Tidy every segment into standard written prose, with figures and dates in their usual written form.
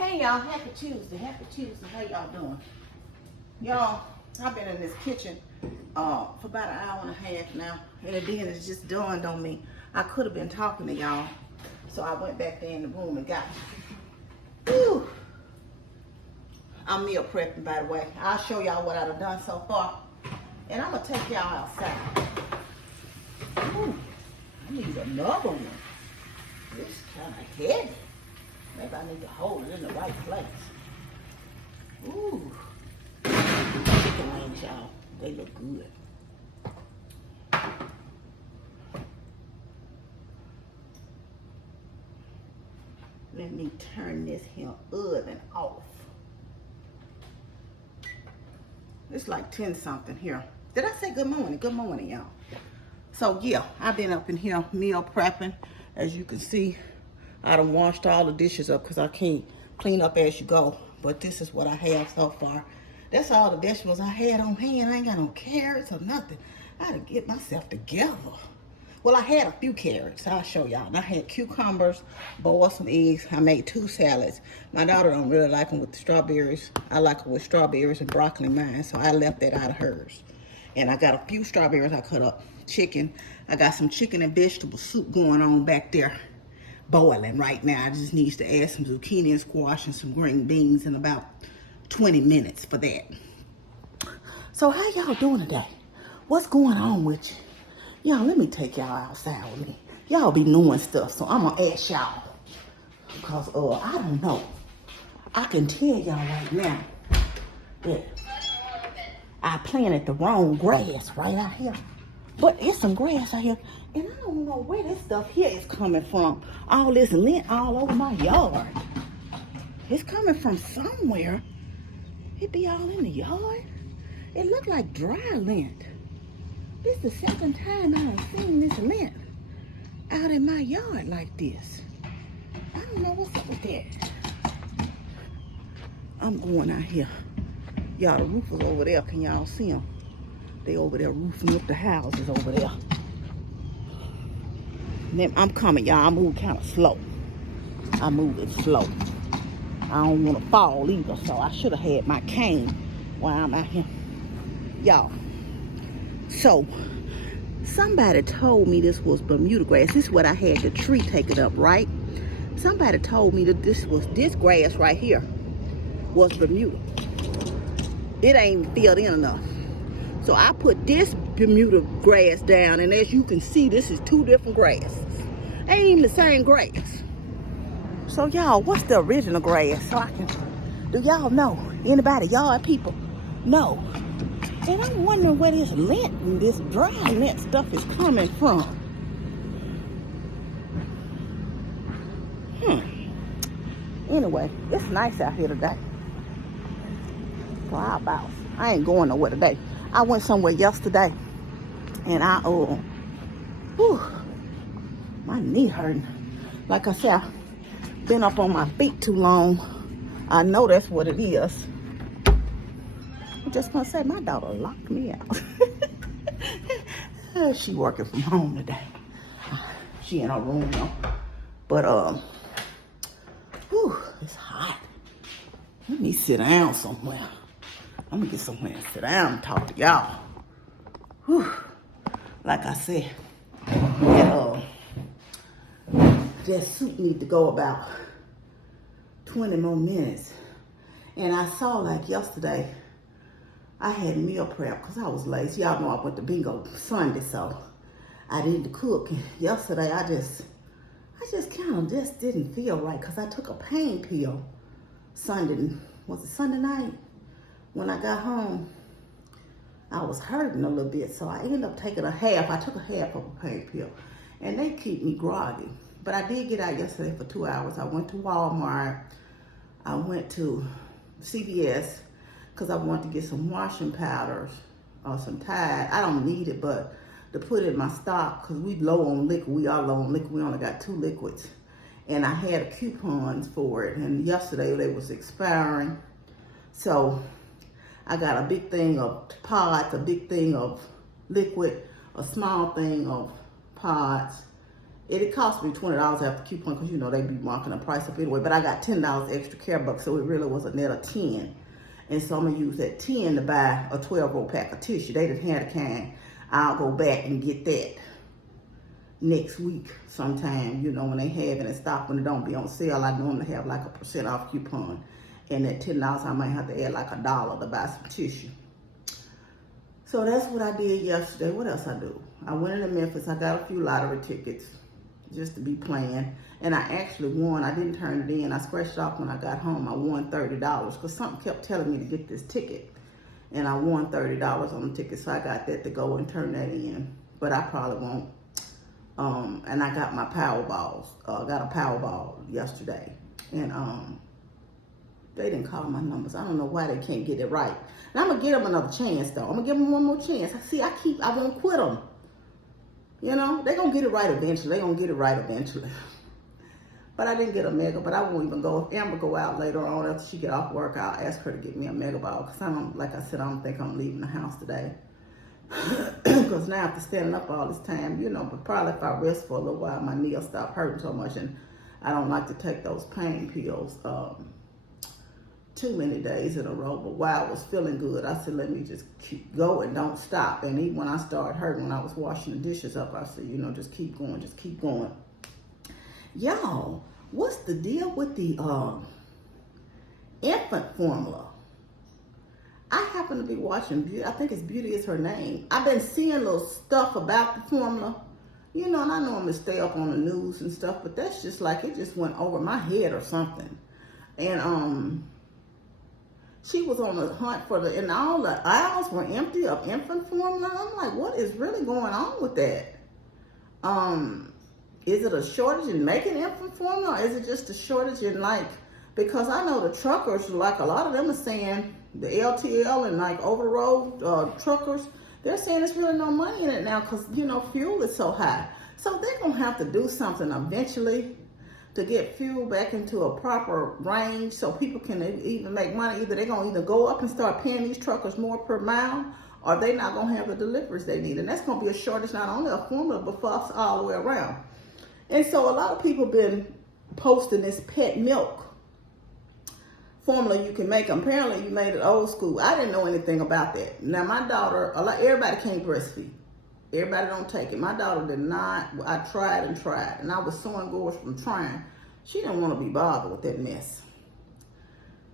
Hey y'all, happy Tuesday, happy Tuesday. How y'all doing? Y'all, I've been in this kitchen for about an hour and a half now, and then it's just dawned on me. I could have been talking to y'all, so I went back there in the room and got whew. I'm meal prepping, by the way. I'll show y'all what I've done so far, and I'm gonna take y'all outside. Ooh, I need another one. This kind of heavy. Maybe I need to hold it in the right place. Ooh. Chicken wings, y'all. They look good. Let me turn this here oven off. It's like 10 something here. Did I say good morning? Good morning, y'all. So yeah, I've been up in here meal prepping. As you can see, I done washed all the dishes up because I can't clean up as you go. But this is what I have so far. That's all the vegetables I had on hand. I ain't got no carrots or nothing. I had to get myself together. Well, I had a few carrots. I'll show y'all. I had cucumbers, boiled some eggs. I made 2 salads. My daughter don't really like them with the strawberries. I like them with strawberries and broccoli in mine, so I left that out of hers. And I got a few strawberries I cut up. Chicken. I got some chicken and vegetable soup going on back there, boiling right now. I just need to add some zucchini and squash and some green beans in about 20 minutes for that. So how y'all doing today? What's going on with you? Y'all, let me take y'all outside with me. Y'all be knowing stuff, so I'm gonna ask y'all. Because I don't know. I can tell y'all right now that I planted the wrong grass right out here. But it's some grass out here, and I don't know where this stuff here is coming from. All this lint all over my yard. It's coming from somewhere. It be all in the yard. It look like dry lint. This is the second time I've seen this lint out in my yard like this. I don't know what's up with that. I'm going out here. Y'all, the roofers over there, can y'all see them? They over there roofing up the houses over there. And then I'm coming, y'all. I move kind of slow. I move it slow. I don't want to fall either, so I should have had my cane while I'm out here. Y'all, so somebody told me this was Bermuda grass. This is what I had the tree taken up, right? Somebody told me that this grass right here was Bermuda. It ain't filled in enough. So I put this Bermuda grass down, and as you can see, this is 2 different grasses. Ain't even the same grass. So y'all, what's the original grass? So I can, do y'all know? Anybody, yard people, know? And I'm wondering where this lint and this dry lint stuff is coming from. Anyway, it's nice out here today. So I ain't going nowhere today. I went somewhere yesterday, and my knee hurting. Like I said, I've been up on my feet too long. I know that's what it is. I'm just gonna say my daughter locked me out. She working from home today. She in her room though. But it's hot. Let me sit down somewhere. I'm gonna get somewhere and sit down and talk to y'all. Like I said, that soup need to go about 20 more minutes. And I saw, like yesterday, I had meal prep because I was lazy. Y'all know I went to bingo Sunday, so I didn't cook. And yesterday, I just kind of just didn't feel right because I took a pain pill Sunday. Was it Sunday night? When I got home, I was hurting a little bit, so I ended up taking a half. I took a half of a pain pill, and they keep me groggy. But I did get out yesterday for 2 hours. I went to Walmart. I went to CVS because I wanted to get some washing powders or some Tide. I don't need it, but to put in my stock because we low on liquid. We are low on liquid. We only got 2 liquids. And I had coupons for it, and yesterday they was expiring. So I got a big thing of pods, a big thing of liquid, a small thing of pods, It cost me $20 after coupon because, you know, they be marking the price up anyway. But I got $10 extra care bucks, so it really was a net of 10. And so I'm going to use that 10 to buy a 12-roll pack of tissue. They didn't have the kind. I'll go back and get that next week sometime, you know, when they have it in stock, when it don't be on sale. I normally have like a % off coupon. And that $10, I might have to add like $1 to buy some tissue. So that's what I did yesterday. What else I do? I went into Memphis. I got a few lottery tickets just to be playing. And I actually won. I didn't turn it in. I scratched it off when I got home. I won $30 because something kept telling me to get this ticket. And I won $30 on the ticket. So I got that to go and turn that in. But I probably won't. And I got my Powerballs. I got a Powerball yesterday. And they didn't call my numbers. I don't know why they can't get it right. And I'm going to give them another chance, though. I'm going to give them one more chance. See, I won't quit them. You know, they're going to get it right eventually. They're going to get it right eventually. But I didn't get a mega, but I won't even go. If Amber go out later on after she get off work, I'll ask her to get me a mega ball. Because I don't, like I said, I don't think I'm leaving the house today. Because now after standing up all this time, you know, but probably if I rest for a little while, my knees stop hurting so much. And I don't like to take those pain pills too many days in a row. But while I was feeling good, I said, let me just keep going, don't stop. And even when I started hurting, when I was washing the dishes up, I said, you know, just keep going, just keep going. Y'all, what's the deal with the infant formula? I happen to be watching Beauty. I think it's Beauty is her name. I've been seeing little stuff about the formula. You know, and I normally stay up on the news and stuff, but that's just like, it just went over my head or something. And she was on the hunt for and all the aisles were empty of infant formula. I'm like, what is really going on with that? Is it a shortage in making infant formula, or is it just a shortage in like, because I know the truckers, like a lot of them are saying, the LTL and like over the road truckers, they're saying there's really no money in it now because, you know, fuel is so high. So they're going to have to do something eventually to get fuel back into a proper range so people can even make money. Either they're going to either go up and start paying these truckers more per mile, or they're not going to have the deliveries they need. And that's going to be a shortage not only of formula, but for us all the way around. And so a lot of people been posting this pet milk formula you can make. Apparently you made it old school. I didn't know anything about that. Now my daughter, everybody can't breastfeed. Everybody don't take it. My daughter did not. I tried and tried, and I was so engorged from trying. She didn't want to be bothered with that mess.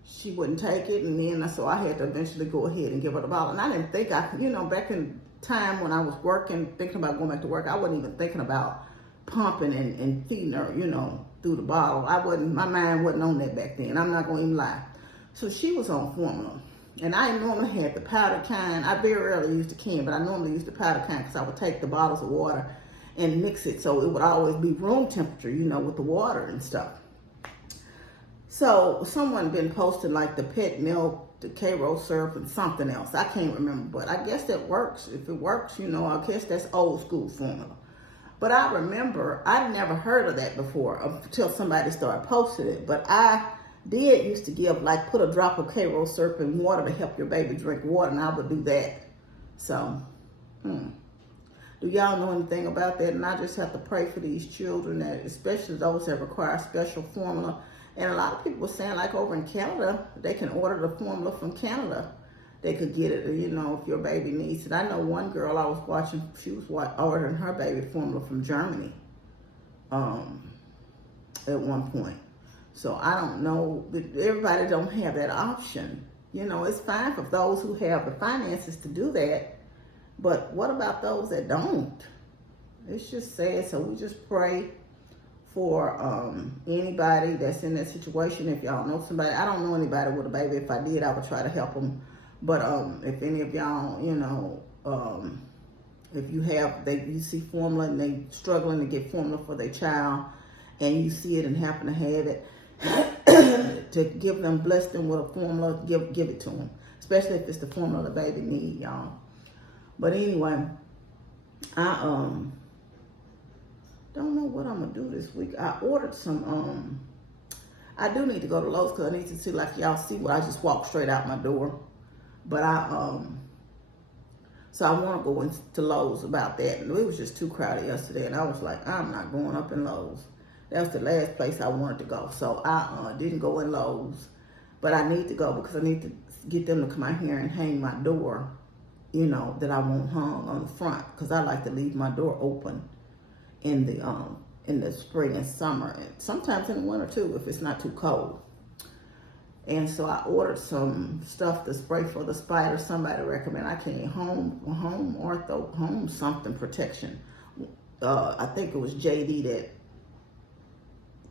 She wouldn't take it, and then so I had to eventually go ahead and give her the bottle. And I didn't think you know, back in time when I was working, thinking about going back to work, I wasn't even thinking about pumping and feeding her, you know, through the bottle. My mind wasn't on that back then. I'm not going to even lie. So she was on formula. And I normally had the powder kind. I very rarely used the can, but I normally used the powder kind because I would take the bottles of water and mix it so it would always be room temperature, you know, with the water and stuff. So someone been posting like the pet milk, the K-Roll syrup, and something else. I can't remember, but I guess that works. If it works, you know, I guess that's old school formula. But I remember, I'd never heard of that before until somebody started posting it. But I used to give, like, put a drop of K-Roll syrup in water to help your baby drink water, and I would do that. So, do y'all know anything about that? And I just have to pray for these children, that especially those that require special formula. And a lot of people were saying, like, over in Canada, they can order the formula from Canada. They could get it, you know, if your baby needs it. I know one girl I was watching, she was ordering her baby formula from Germany at one point. So I don't know, everybody don't have that option. You know, it's fine for those who have the finances to do that, but what about those that don't? It's just sad. So we just pray for anybody that's in that situation. If y'all know somebody, I don't know anybody with a baby. If I did, I would try to help them. But if any of y'all, you know, if you you see formula and they struggling to get formula for their child, and you see it and happen to have it, to give them, bless them with a formula, give it to them, especially if it's the formula the baby need, y'all. But anyway, I don't know what I'm gonna do this week. I ordered some. I do need to go to Lowe's because I need to see, like y'all see, where I just walked straight out my door. But So I want to go into Lowe's about that. And it was just too crowded yesterday. And I was like, I'm not going up in Lowe's. That's the last place I wanted to go. So I didn't go in Lowe's. But I need to go because I need to get them to come out here and hang my door, you know, that I want hung on the front. Because I like to leave my door open in the spring and summer. And sometimes in the winter too, if it's not too cold. And so I ordered some stuff to spray for the spiders. Somebody recommended. I can't home something protection. I think it was JD that,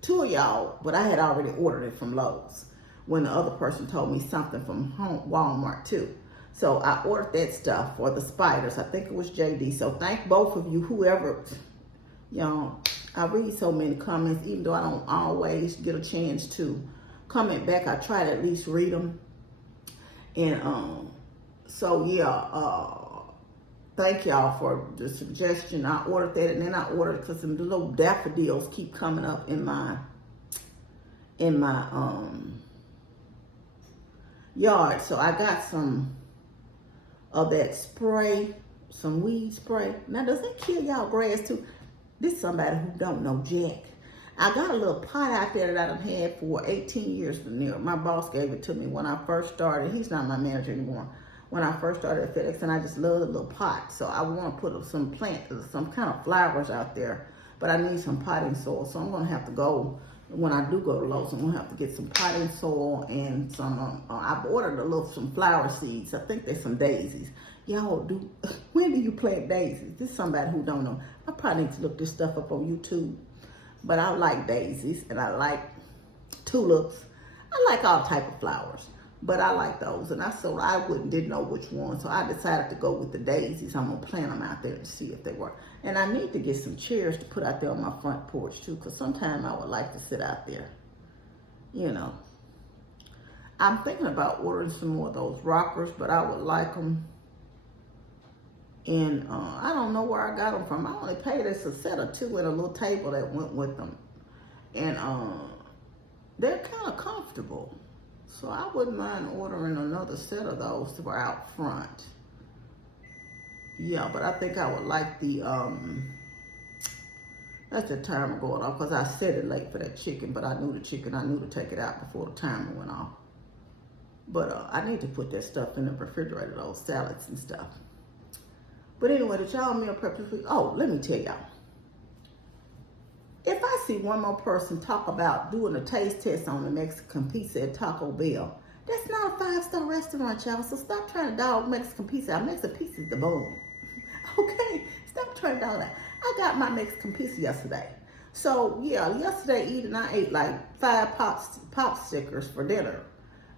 two of y'all, but I had already ordered it from Lowe's when the other person told me something from Walmart too. So I ordered that stuff for the spiders. I think it was JD. So thank both of you, whoever, y'all. I read so many comments, even though I don't always get a chance to comment back. I try to at least read them. And so yeah, thank y'all for the suggestion. I ordered that, and then I ordered, because some little daffodils keep coming up in my yard. So I got some of that spray, some weed spray. Now, does it kill y'all grass too? This is somebody who don't know jack. I got a little pot out there that I've had for 18 years from there. My boss gave it to me when I first started. He's not my manager anymore. When I first started at FedEx, and I just love the little pot. So I want to put some plants, some kind of flowers out there. But I need some potting soil. So I'm going to have to go, when I do go to Lowe's, I'm going to have to get some potting soil and some, I've ordered some flower seeds. I think there's some daisies. Y'all when do you plant daisies? This is somebody who don't know. I probably need to look this stuff up on YouTube. But I like daisies, and I like tulips. I like all type of flowers, but I like those. And didn't know which one, so I decided to go with the daisies. I'm gonna plant them out there and see if they work. And I need to get some chairs to put out there on my front porch too, because sometimes I would like to sit out there. You know, I'm thinking about ordering some more of those rockers, but I would like them. And I don't know where I got them from. I only paid us a set of two and a little table that went with them. And they're kind of comfortable. So I wouldn't mind ordering another set of those to wear out front. Yeah, but I think I would like the, that's the timer going off, because I set it late for that chicken, but I knew the chicken, I knew to take it out before the timer went off. But I need to put that stuff in the refrigerator, those salads and stuff. But anyway, the child meal prep this week. Oh, let me tell y'all. If I see one more person talk about doing a taste test on the Mexican pizza at Taco Bell, that's not a 5-star restaurant, y'all. So stop trying to dog Mexican pizza out. Mexican pizza is the bomb. Okay? Stop trying to dog that. I got my Mexican pizza yesterday. So, yeah, yesterday evening I ate like 5 pop stickers for dinner.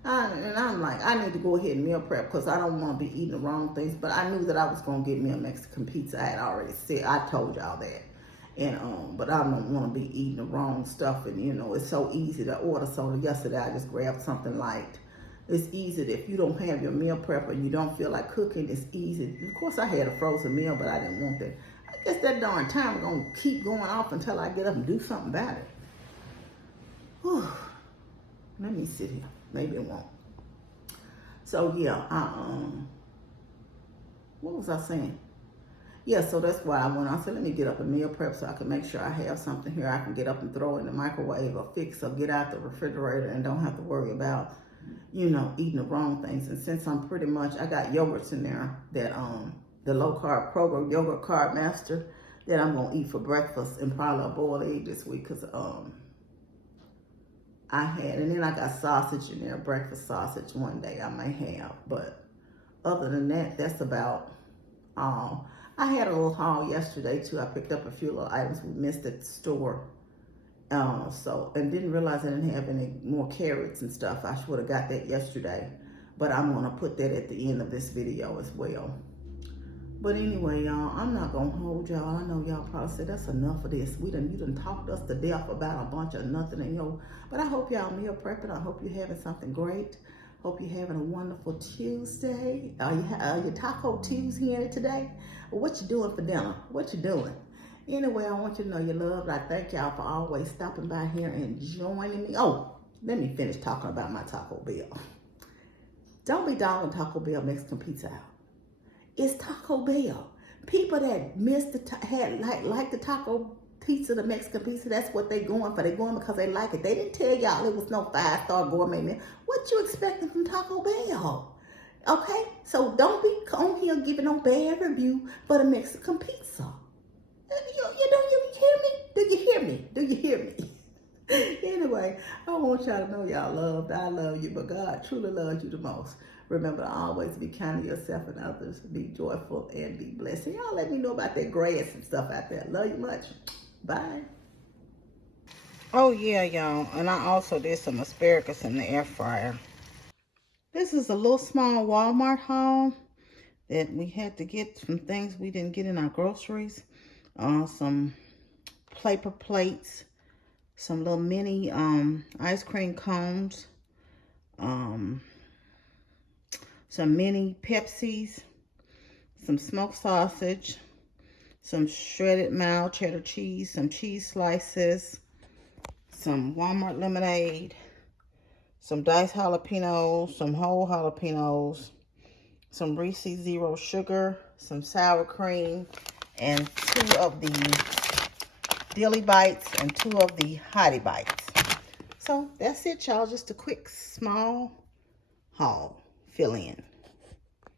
And I'm like, I need to go ahead and meal prep because I don't want to be eating the wrong things. But I knew that I was going to get me a Mexican pizza. I had already said, I told y'all that. And but I don't want to be eating the wrong stuff. And, you know, it's so easy to order. So yesterday I just grabbed something light. It's easy that if you don't have your meal prep or you don't feel like cooking, it's easy. Of course, I had a frozen meal, but I didn't want that. I guess that darn timer going to keep going off until I get up and do something about it. Whew. Let me sit here. Maybe it won't. So yeah, what was I saying? Yeah, so that's why I went on. I said, let me get up and meal prep so I can make sure I have something here I can get up and throw in the microwave or fix or get out the refrigerator and don't have to worry about, you know, eating the wrong things. And since I'm pretty much, I got yogurts in there that, the low carb program, yogurt carb master, that I'm going to eat for breakfast and probably a boiled egg this week because, I had, and then I got sausage in there, breakfast sausage one day I may have, but other than that, that's about all. I had a little haul yesterday too. I picked up a few little items we missed at the store, and didn't realize I didn't have any more carrots and stuff. I should have got that yesterday, but I'm gonna put that at the end of this video as well. But anyway, y'all, I'm not gonna hold y'all. I know y'all probably said that's enough of this. You done talked us to death about a bunch of nothing, and but I hope y'all meal prepping. I hope you're having something great. Hope you're having a wonderful Tuesday. Are you Taco Tuesday today? Or what you doing for dinner? What you doing? Anyway, I want you to know you're loved. I thank y'all for always stopping by here and joining me. Oh, let me finish talking about my Taco Bell. Don't be dogging Taco Bell Mexican pizza out. is Taco Bell. People that missed had like the taco pizza, the Mexican pizza, that's what they going for. They going because they like it. They didn't tell y'all it was no 5-star gourmet meal. What you expecting from Taco Bell? Okay, so don't be on here giving no bad review for the Mexican pizza. You hear me? Do you hear me? Do you hear me? Anyway, I want y'all to know y'all loved. I love you, but God truly loves you the most. Remember to always be kind to yourself and others. Be joyful and be blessed. And y'all let me know about that grass and stuff out there. Love you much. Bye. Oh yeah, y'all. And I also did some asparagus in the air fryer. This is a little small Walmart haul that we had to get some things we didn't get in our groceries. Some paper plates, some little mini ice cream cones, some mini Pepsis, some smoked sausage, some shredded mild cheddar cheese, some cheese slices, some Walmart lemonade, some diced jalapenos, some whole jalapenos, some Reese's Zero Sugar, some sour cream, and 2 of the Dilly Bites and 2 of the Hottie Bites. So that's it, y'all. Just a quick, small haul. Fill in.